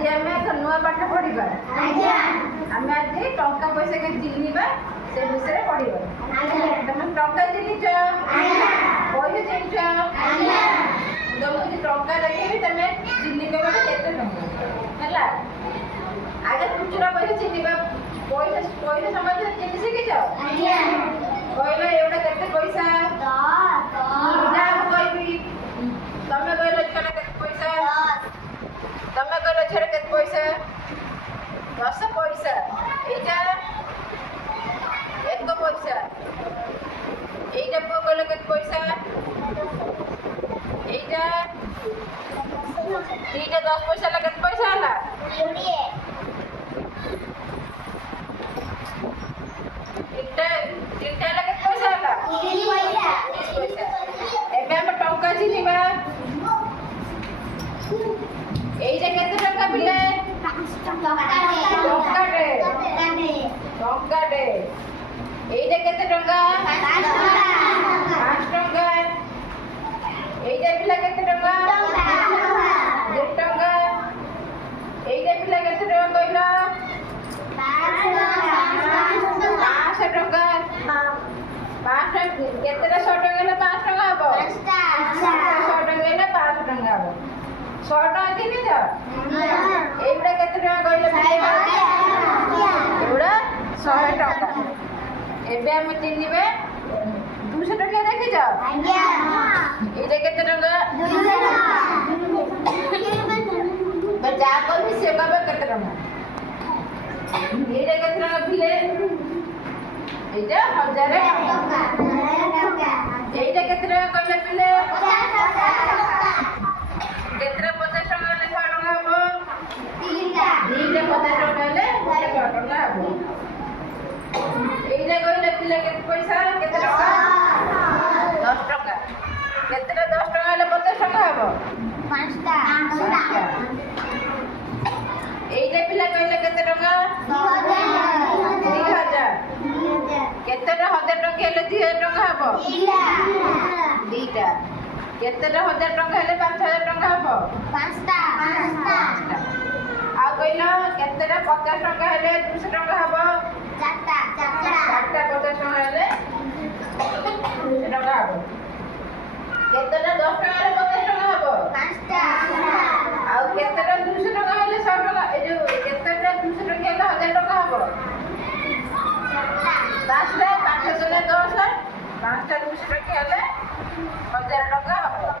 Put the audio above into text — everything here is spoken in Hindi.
आज आम नुआ पाठ पढ़ा आम आज टंका पैसा के चिन्हवा से विषय पढ़ा तुम टंका चिन्ह पैसा चिन्ह तुमको टंका देखे तुम चिन्ह केते टंका आगे खुचरा पैसा चिन्हवा पैसा पैसा समझ चिन्ह शिखिच कहल एवटा केते पैसा कहबी तमें कहल छड़ा केते पैसा तमें कहल छड़ा केते पैसा 10 पैसा एटा 1 पैसा एटा पुआ कहल केते पैसा एटा 10 पैसा लगे पैसा हला तीनटा लगे पैसा हला 20 पैसा एबे हम टंका चिन्हबा एइटा केते टंका पिले 5 टंका टंका एइटा केते टंका 5 टंका एइटा पिला केते टंका 2 टंका एइटा पिला केते टंका कहला 5 टंका 5 केते 100 टंका ले 5 टंका हबो 100 टंका ले 5 टंका हबो 100 टंका चिन्ह एइटा केते टंका कहले एवडा 100 टंका एबे हम चिन्हबे 200 टंका देखि जा एइटा केते टंका 200 बजा को भी सेवा केते टंका एइटा केते टंका पिले एइटा 1000 टंका एइटा केते टंका कहले पिले 50 टंका केते 50 टंका ले 100 टंका हबो दीटा 50 टंका ले 100 टंका हबो एइटा कहले पिले केते पैसा केते टंका 10 टंका केते 10 टंका ले 50 टंका हबो 5 टा एइटा पिला कहले केते टंका 2000 केते 1000 टंका ले 2000 टंका हबो दीटा केते 1000 टंका ले 5000 टंका हबो 5 टा आ कहलो केते 50 टंका ले 200 टंका हबो 4 टा 50 टंका ले 200 टंका हबो केते 10 टंका ले 50 टंका हबो 5 टा आ केते 200 टंका ले 100 टंका ए जो केते 200 टंका ले 1000 टंका हबो 5 टा 500 ले 10 5 टा